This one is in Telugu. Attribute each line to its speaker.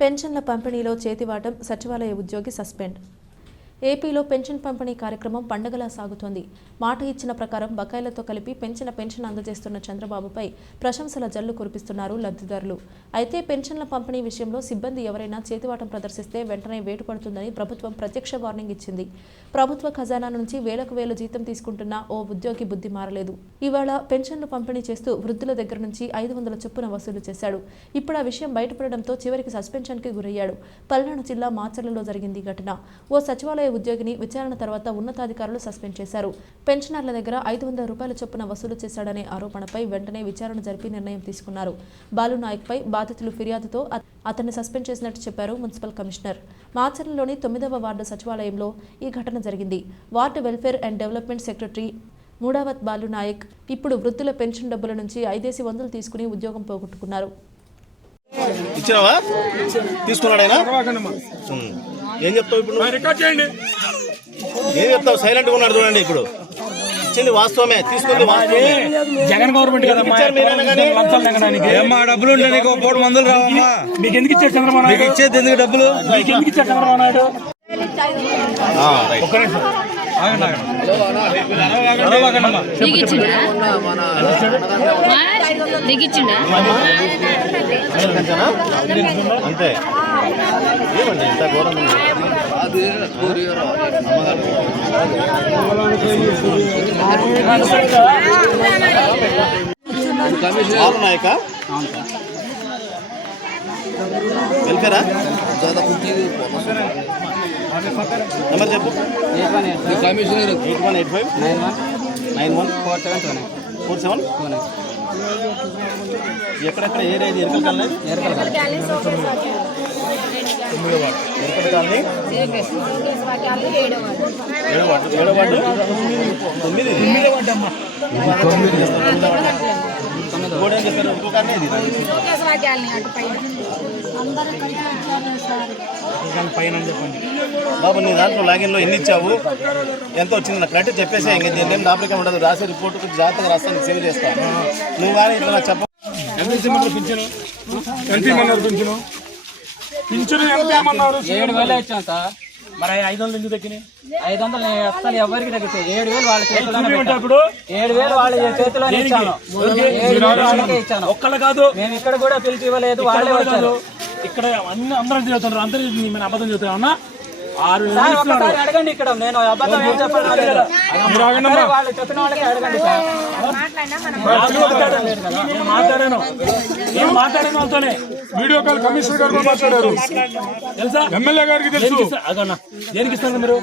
Speaker 1: పెన్షన్ల పంపిణీలో చేతివాటం సచివాలయ ఉద్యోగి సస్పెండ్. ఏపీలో పెన్షన్ పంపిణీ కార్యక్రమం పండగలా సాగుతోంది. మాట ఇచ్చిన ప్రకారం బకాయిలతో కలిపి పెంచిన పెన్షన్ అందజేస్తున్న చంద్రబాబుపై ప్రశంసల జల్లు కురిపిస్తున్నారు లబ్ధిదారులు. అయితే పెన్షన్ల పంపిణీ విషయంలో సిబ్బంది ఎవరైనా చేతివాటం ప్రదర్శిస్తే వెంటనే వేటు పడుతుందని ప్రభుత్వం ప్రత్యక్ష వార్నింగ్ ఇచ్చింది. ప్రభుత్వ ఖజానా నుంచి వేలకు వేలు జీతం తీసుకుంటున్న ఓ ఉద్యోగి బుద్ధి మారలేదు. ఇవాళ పెన్షన్లు పంపిణీ చేస్తూ వృద్ధుల దగ్గర నుంచి ఐదు వందల చొప్పున వసూలు చేశాడు. ఇప్పుడు ఆ విషయం బయటపడడంతో చివరికి సస్పెన్షన్కి గురయ్యాడు. పల్నాడు జిల్లా మాచర్లలో జరిగింది ఈ ఘటన. ఓ సచివాలయ ఉద్యోగిని విచారణ తర్వాత ఉన్నతాధికారులు సస్పెండ్ చేశారు. పెన్షనర్ల దగ్గర ఐదు వందల రూపాయల చొప్పున వసూలు చేశాడనే ఆరోపణపై వెంటనే విచారణ జరిపి నిర్ణయం తీసుకున్నారు. బాలు నాయక్పై బాధితులు ఫిర్యాదుతో అత- అతన్ని సస్పెండ్ చేసినట్టు చెప్పారు మున్సిపల్ కమిషనర్. మాచర్లలోని తొమ్మిదవ వార్డు సచివాలయంలో ఈ ఘటన జరిగింది. Ward welfare and development secretary Mudavath Balu Nayak ఇప్పుడు వృద్ధుల పెన్షన్ డబ్బుల నుంచి ఐదేసి వందలు తీసుకుని ఉద్యోగం పోగొట్టుకున్నారు.
Speaker 2: ఇచ్చినావా? తీసుకున్నాడు ఆయన? ఉమ్. ఏం చెప్తావు ఇప్పుడు?
Speaker 3: రికార్డ్ చేయండి.
Speaker 2: ఏం చెప్తావు? సైలెంట్గా ఉన్నాడు చూడండి ఇప్పుడు. ఇచ్చింది వాస్తవమే తీసుకుంది వాస్తవమే.
Speaker 3: జగన్ గవర్నమెంట్ కదా
Speaker 2: ఇచ్చారు మీరైనా కానీ?
Speaker 3: లంచాలు తగ్గడానికి
Speaker 4: ఏమ్మా డబ్బులు నీకు ఒక పూట మందులు రావమ్మా.
Speaker 3: మీకు ఎందుకు ఇచ్చారు చంద్రబాబు
Speaker 4: మీకు
Speaker 3: నాయుడు?
Speaker 4: ఇచ్చేది ఎందుకు డబ్బులు?
Speaker 3: మీకు ఎందుకు ఇచ్చారు చంద్రబాబు నాయుడు. ఒక్క నిమిషం.
Speaker 4: ఆగండి, ఆగండి.
Speaker 5: దిగిచ్చిండా?
Speaker 2: అంతే. ఏమండి ఇంత ఘోరం నాయక వెల్ఫేరా నెంబర్ చెప్పు.
Speaker 6: Commissioner
Speaker 2: eight one eight five. Nine one.
Speaker 6: Four seven two nine.
Speaker 2: Four seven.
Speaker 6: Two nine.
Speaker 2: ఎక్కడెక్కడ ఏరియా ఇది ఎరకల కాలనీ ఎరకల కాలనీ ఏడో వార్డు. ఏడో వార్డు. తొమ్మిది? ఇంకోటి ఏం చెప్పారు? ఇంకో కాలనీ ఇది
Speaker 3: పైన చెప్పండి.
Speaker 2: బాబు నీ దాంట్లో లాగిన్లో ఎన్ని ఇచ్చావు? ఎంత వచ్చింది? నాకు కరెక్ట్ చెప్పేసి ఇంక దీని ఏం దాపరికం ఉండదు. రాసే రిపోర్ట్ జాగ్రత్తగా రాస్తాను సేవ్ చేస్తాను నువ్వు కానీ ఇట్లా నాకు చెప్ప
Speaker 3: ఎంత ఇచ్చామన్నారు పింఛను. ఎంత ఇమ్మన్నారు పింఛను. పింఛను
Speaker 6: ఏడు వేలు ఇచ్చాం సార్
Speaker 3: మరి ఐదు వందలు ఎందుకు తగ్గినాయి?
Speaker 6: ఐదు వందలు నేను అస్సలు ఎవరికి తగ్గించాను ఏడు వేలు వాళ్ళ.
Speaker 3: అప్పుడు?
Speaker 6: ఏడు వేలు వాళ్ళ
Speaker 3: దేనికి?
Speaker 6: ఇచ్చాను. ఏడు వేలు వాళ్ళకే ఇచ్చాను.
Speaker 3: ఒక్కళ్ళు కాదు.
Speaker 6: మేము ఇక్కడ కూడా పిలిచి ఇవ్వలేదు వాళ్ళే వచ్చారు.
Speaker 3: కాదు. ఇక్కడ అన్ని అందరం చదువుతున్నారు అందరూ మన అబద్ధం చదువుతున్నా అన్న ఆరు
Speaker 6: సార్ అడగండి ఇక్కడ. నేను అబద్ధం ఏం. వాళ్ళు చెప్పిన వాళ్ళకి అడగండి సార్.
Speaker 3: నేను మాట్లాడాను. నేను మాట్లాడాను నేను వాళ్ళతోనే.
Speaker 7: వీడియో కాల్ కమిషనర్ గారు కూడా మాట్లాడారు.
Speaker 3: తెలుసా?
Speaker 7: ఎమ్మెల్యే గారికి తెలుసు.
Speaker 3: అదన్నా దేనికి ఇస్తారు మీరు?